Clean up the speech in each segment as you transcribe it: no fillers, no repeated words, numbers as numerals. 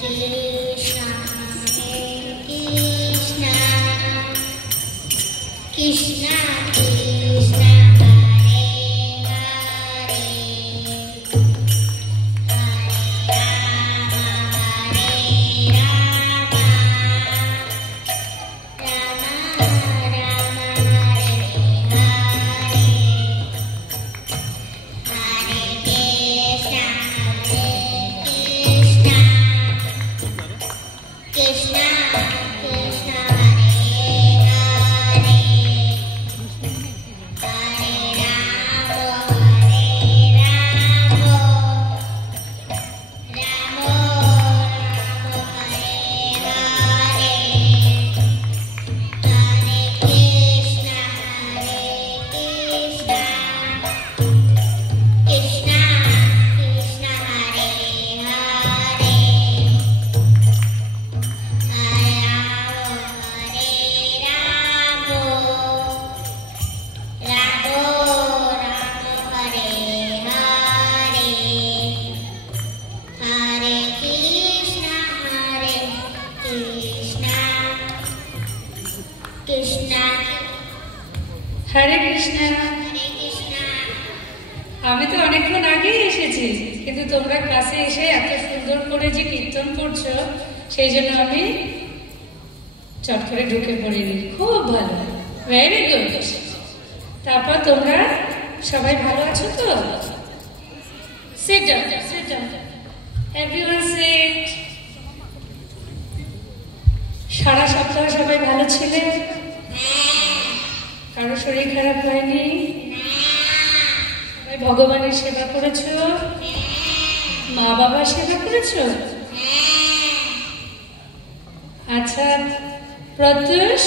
Krishna, Hare Krishna, Krishna Krishna, Hare Hare, Hare Rama, Rama Rama, Hare Hare, Hare Krishna, Krishna Krishna, Hare Hare, Hare Rama, Rama Rama, Hare Hare, Hare Krishna, Krishna Krishna, Hare Hare, হরে কৃষ্ণ। আমি তো অনেকক্ষণ আগেই এসেছি, কিন্তু তোমরা ক্লাসে এসে এত সুন্দর করে যে কীর্তন করছো, সেই জন্য আমি চট করে ঢুকে পড়িনি। খুব ভালো, ভেরি গুড। তারপর তোমরা সবাই ভালো আছো তো? Sit down, sit down, everyone sit. সারা সপ্তাহ সবাই ভালো ছিলে? কারো শরীর খারাপ হয়নি? সবাই ভগবানের সেবা করেছো? মা বাবার সেবা করেছো? আচ্ছা প্রত্যুষ,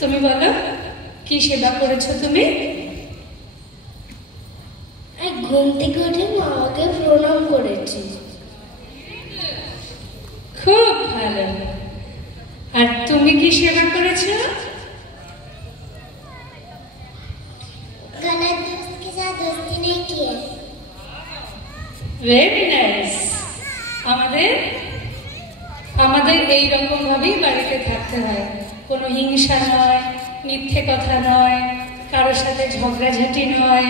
তুমি বলো কি সেবা করেছো তুমি? ঘুম থেকে উঠে মাকে প্রণাম করেছি। খুব ভালো। আর তুমি কি সেবা করেছো? गलत दोस्त के साथ दोस्ती नहीं की है। Very nice. আমাদের এই রকম ভাবেই বাড়িতে থাকতে হয়। কোনো হিংসা নয়, মিথ্যে কথা নয়, কারোর সাথে ঝগড়াঝাটি নয়,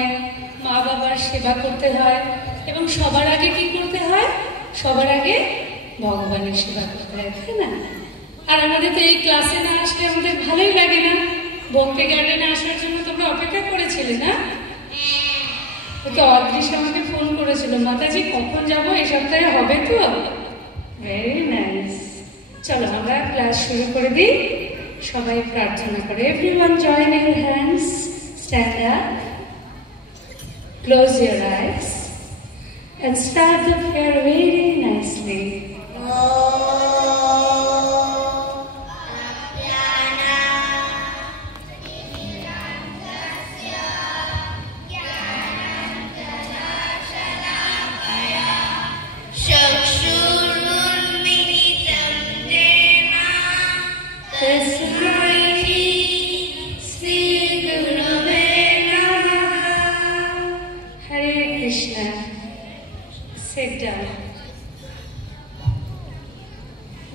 মা বাবার সেবা করতে হয় এবং সবার আগে কি করতে হয়? সবার আগে ভগবানের সেবা করতে হয়, তাই না? আর আমাদের তো এই ক্লাসে না আসলে আমাদের ভালোই লাগে না। ভক্তি গার্ডেনে আসার জন্য তোমরা অপেক্ষা করেছিলে না? তো অদৃশ্য আমাকে ফোন করেছিল, মাতাজি কখন যাবো, এই সপ্তাহে হবে তো? Very nice. চলো আমরা ক্লাস শুরু করে দিই। সবাই প্রার্থনা করে। Everyone join your hands, stand up, close your eyes and start the prayer very nicely.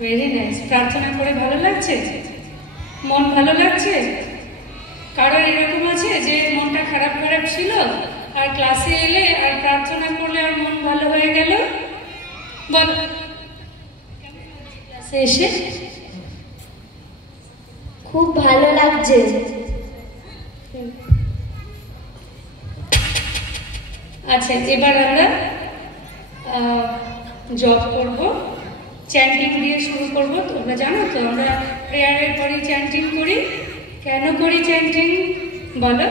Very nice. প্রার্থনা করে ভালো লাগছে? মন ভালো লাগছে? কারোর এরকম আছে যে মনটা খারাপ খারাপ ছিল আর ক্লাসে এলে আর প্রার্থনা করলে আর মন ভালো হয়ে গেল? বল। ক্লাসে এসে খুব ভালো লাগছে। আচ্ছা, এবার আমরা জব করব, চ্যান্টিং দিয়ে শুরু করব। তোমরা জানো তো আমরা প্রেয়ারের পরে চ্যান্টিং করি। কেন করি চ্যান্টিং বলো?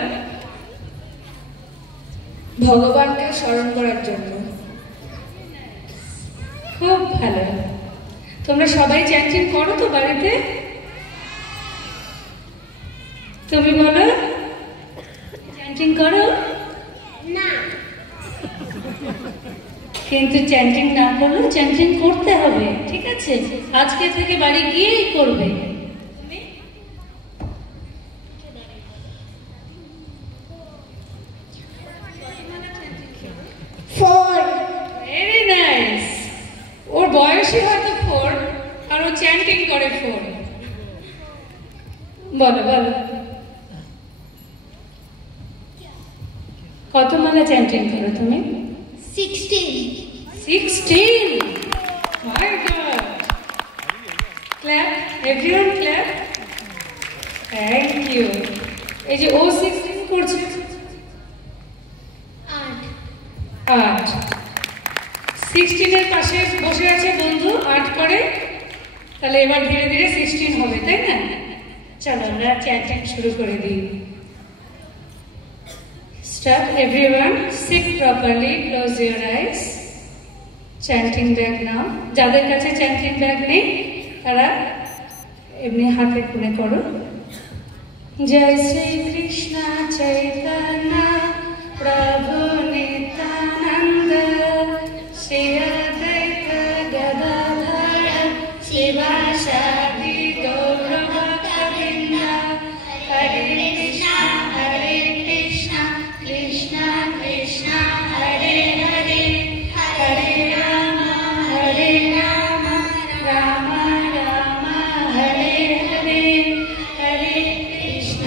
ভগবানকে স্মরণ করার জন্য। খুব ভালো। তোমরা সবাই চ্যান্টিং করো তো বাড়িতে? তুমি বলো, চ্যান্টিং করো? না। কিন্তু চ্যান্টিং না করলেও চ্যান্টিং করতে হবে, ঠিক আছে? আজকে থেকে বাড়ি গিয়েই করবে। Very nice. ওর বয়স বলো বলো, কত মালা চ্যান্টিং করো তুমি? 16. 16! My God! Clap, everyone clap. Thank you. এই যে ও 16 করছে, 8 16 এর পাশে বসে আছে বন্ধু, 8 করে, তাহলে এবার ধীরে ধীরে 16 হবে, তাই না? চলো আমরা চ্যান্টিং শুরু করে দিই। Start, everyone. Sit properly. Close your eyes. Chanting bag now. যাদের কাছে chanting bag নেই তারা এমনি হাতে খুলে করো। জয় শ্রী কৃষ্ণ চৈতন্য প্রভু নিত্যানন্দ শ্রী অদ্বৈত গদাধর শিবাসাদি গৌর ভক্তবৃন্দ। হরে কৃষ্ণ হরে কৃষ্ণ কৃষ্ণ কৃষ্ণ হরে হরে হরে রাম রাম রাম হরে হরে হরে কৃষ্ণ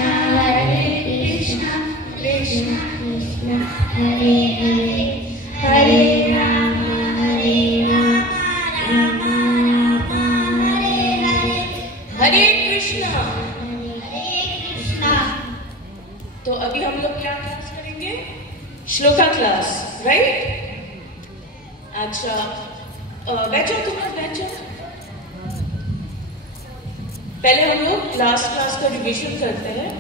কৃষ্ণ কৃষ্ণ হরে হরে হরে রাম রাম রাম হরে হরে हरे कृष्णा। तो अभी हम लोग क्या क्लास करेंगे? Shloka class, right? अच्छा, बैठो तुम लोग, बैठो। पहले हम लोग लास्ट क्लास का रिवीजन करते हैं।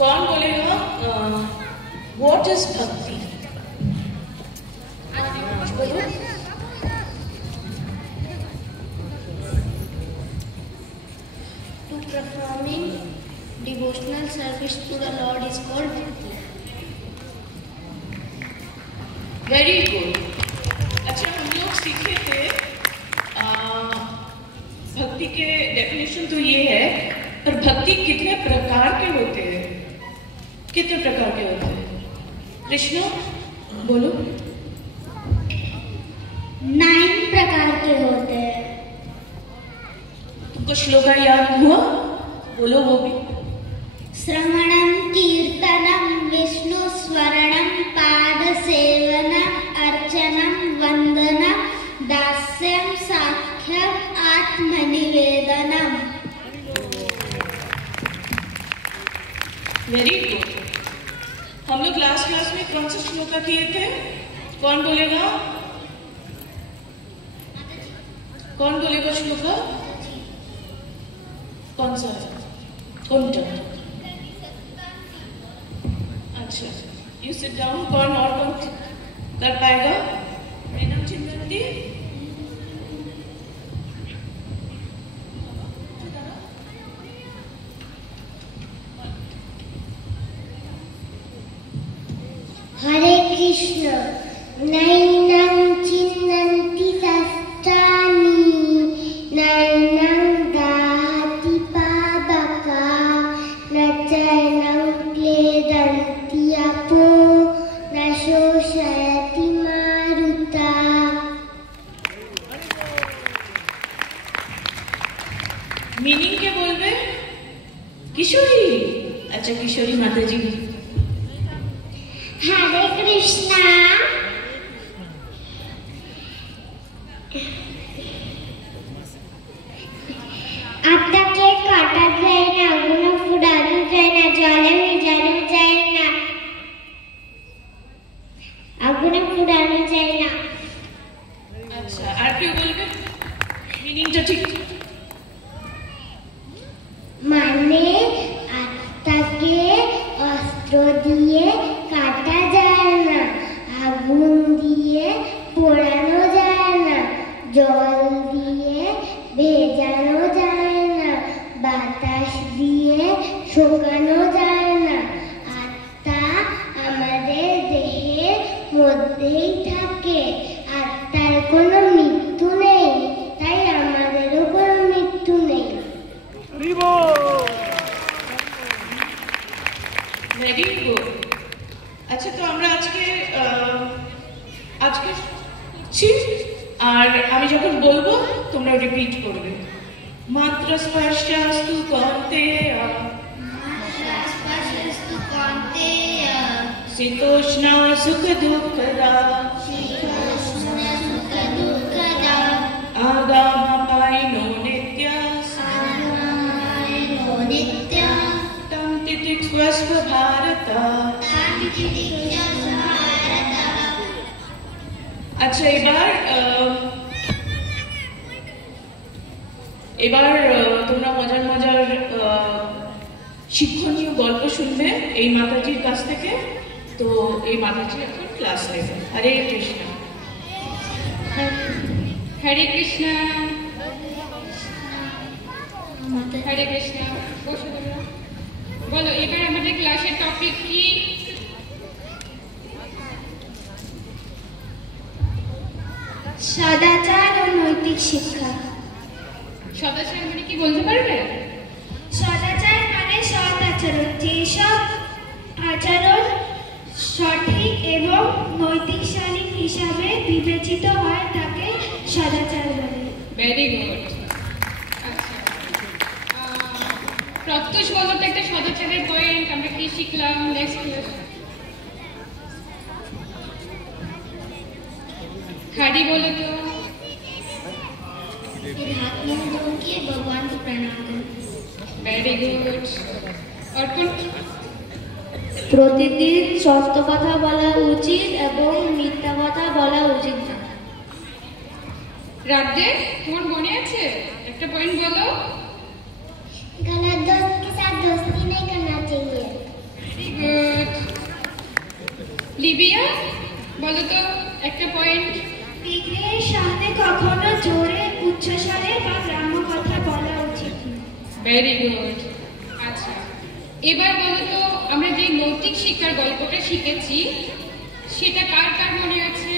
कौन बोलेगा व्हाट इज भक्ति? बोलो। To performing devotional service to the Lord is called bhakti. Very good. अच्छा, हम लोग सीखे थे भक्ति के डेफिनेशन तो ये है, पर भक्ति कितने प्रकार के होते हैं? कितने प्रकार के होते हैं? कृष्ण बोलो। 9 प्रकार के होते हैं। तुमको श्लोका याद हुआ? बोलो वो भी। श्रवणं कीर्तनं विष्णु स्वरणं पाद सेवनं अर्चनं वंदनं दास्यं साख्यं आत्मनिवेदनम। Very good. हम लोग लास्ट क्लास में कौन सा श्लोका किए थे? कौन बोलेगा? कौन बोलेगा श्लोका? कौन सा? कौन सा? अच्छा, यू सिट डाउन। कौन और कौन कर पाएगा? मैडम चिंतनती। हरे कृष्ण। नैनं चिन्नन्ति शस्त्राणि नैनं दहति पादका न चैनं क्लेदन्ति अपो न शोषयति मारुता। मीनिंग क्या बोल रहे? किशोरी। अच्छा, किशोरी माता जी। हरे कृष्णा। আত্মাকে কাটা যায় না, আগুনে পুড়ানো যায় না, জলে ভিজানো যায় না, আগুনে পুড়ানো যায় না। अच्छा, আর কেউ বলবে মিনিংটা ঠিক? মানে আত্মাকে অস্ত্র দিয়ে কাটা যায় না, আগুন দিয়ে পোড়ানো যায় না, জল দিয়ে ভেজানো যায় না, বাতাস দিয়ে শুকানো যায় না। আত্মা আমাদের দেহের মধ্যেই থাকে। আত্মার কোনো মৃত্যু নেই, তাই আমাদেরও কোনো মৃত্যু নেই। Very good. আচ্ছা, তো আমরা আজকে করছি, আর আমি যখন বলবো তোমরা রিপিট করবে। মাত্র স্পর্শাস্তু কৌন্তেয় शीतोष्ण सुख दुःखदा आगामपायिनो नित्य तं तितिक्ष्वस्व भारत। अच्छा এবার তোমরা মজার মজার শিক্ষণীয় গল্প শুনবে এই মাতাজির কাছ থেকে। তো এই মাতাজি এখন ক্লাস নেবে। হরে কৃষ্ণ। হরে কৃষ্ণ। হরে কৃষ্ণ। বলো এবার আমাদের ক্লাসের টপিক কি? সদাচার ও নৈতিক শিক্ষা। সদাচার মানে কি বলতে পারবে? সদাচার মানে সৎ আচরণ, যেসব আচরণ সঠিক এবং নৈতিকশালী হিসাবে বিবেচিত হয় তাকে সদাচার বলে। Very good. আচ্ছা প্রত্যুষ বলো তো একটা সদাচারের পয়েন্ট আমরা কি শিখলাম নেক্সট ক্লাস? खाड़ी बोलो तो हाथ मुंह धो के भगवान को प्रणाम करो। Very good. और कौन? প্রতিদিন সত্য কথা বলা উচিত এবং মিথ্যা কথা বলা উচিত না। রাধে তোমার মনে আছে একটা পয়েন্ট বলো? गलत दोस्त के साथ दोस्ती नहीं करना चाहिए। Very good. লিবিয়া বলো তো একটা পয়েন্ট? বিগ্রহের সামনে কখনো জোরে উচ্চস্বরে বা গ্রাম্য কথা বলা উচিত না। Very good. আচ্ছা এবার বলো তো আমরা যে নৈতিক শিক্ষার গল্পটা শিখেছি সেটা কার কার মনে আছে?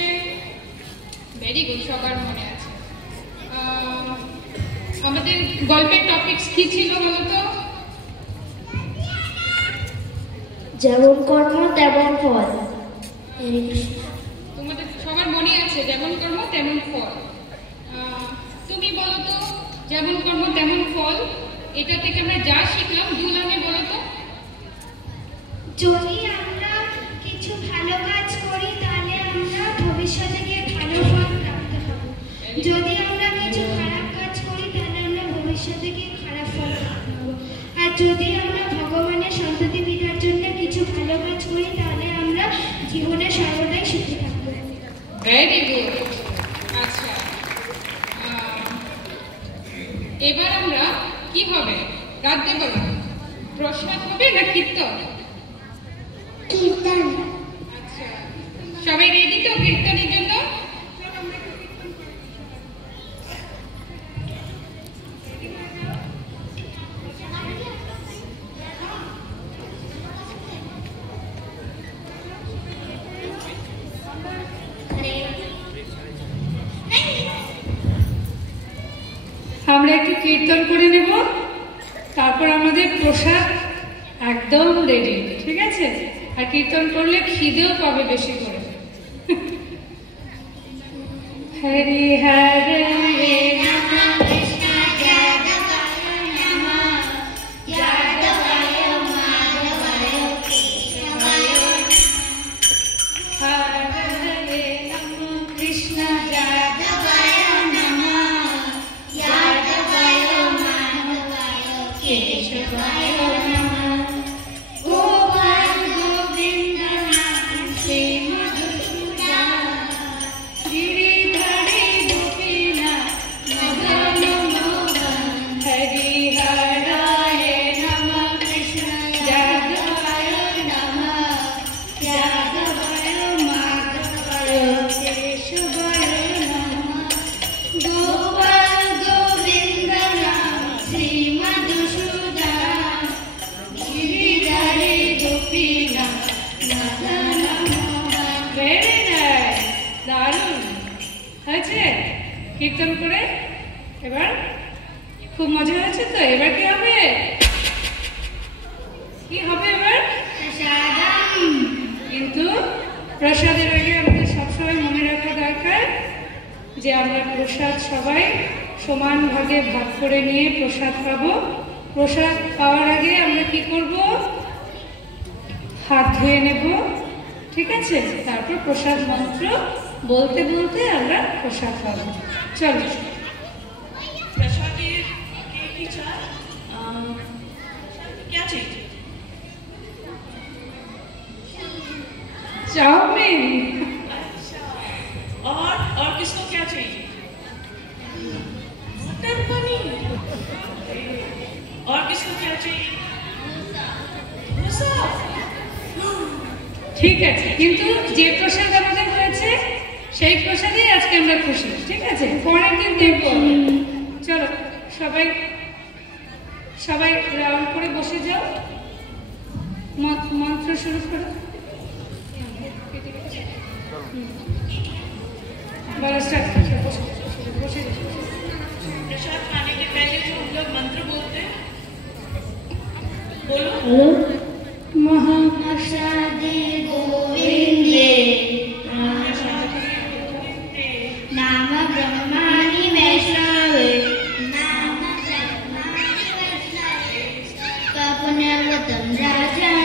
ভেরি গুড, সবার মনে আছে। আমাদের গল্পের টপিকস কি ছিল বলো তো? যেমন কর্ম তেমন ফল। তোমাদের সবার মনে আছে যেমন কর্ম তেমন ফল। তুমি বলো তো যেমন কর্ম তেমন ফল এটা থেকে আমরা যা শিখলাম দু লাইনে বলো তো। যদি আমরা কিছু ভালো কাজ করি তাহলে আমরা ভবিষ্যতে গিয়ে ভালো ফল প্রাপ্ত হব। যদি আমরা কিছু খারাপ কাজ করি তাহলে আমরা ভবিষ্যতে গিয়ে খারাপ ফল প্রাপ্ত হব। আর যদি আমরা ভগবানের সন্ততি বিধার জন্য কিছু ভালো কাজ করি তাহলে আমরা জীবনে সর্বদাই সুখী থাকবো। Very good. আচ্ছা এবার আমরা কি হবে রাধে বলো? প্রসাদ হবে না কীর্তন? কীর্তন। আচ্ছা সবাই রেডি তো কীর্তনের জন্য? আমরা একটু কীর্তন করে নেব, তারপর আমাদের প্রসাদ একদম রেডি, ঠিক আছে? আর কীর্তন করলে খিদেও পাবে বেশি করে। হরি হরে কীর্তন করে এবার খুব মজা হয়েছে তো। এবার কি হবে? কি হবে এবার? কিন্তু প্রসাদের আগে আমাদের সবসময় মনে রাখা দরকার যে আমরা প্রসাদ সবাই সমান ভাগে ভাগ করে নিয়ে প্রসাদ পাবো। প্রসাদ পাওয়ার আগে আমরা কি করব? হাত ধুয়ে নেব, ঠিক আছে? তারপর প্রসাদ মন্ত্র বলতে বলতে আমরা প্রসাদ পাবো। চলো। प्रसादी की चाय क्या चाहिए? चाउमीन। अच्छा, और किसको क्या चाहिए? मटर पनीर। और किसको क्या चाहिए? डोसा। ঠিক আছে, কিন্তু যে প্রসাদ আমাদের হয়েছে সেই প্রসাদেই আজকে আমরা খুশি, ঠিক আছে? পরের দিন দেখবো। চলো সবাই সবাই রাউন্ড করে বসে যাও, মন্ত্র শুরু করো। বলো স্টার্ট। বসে যাও। प्रसाद खाने के पहले जो हम लोग मंत्र बोलते हैं, बोलो। महाप्रसादे गोविंदे नाम ब्रह्माणि वैष्णवे नाम ब्रह्माणि वैष्णवे कपुनर्वतं राजा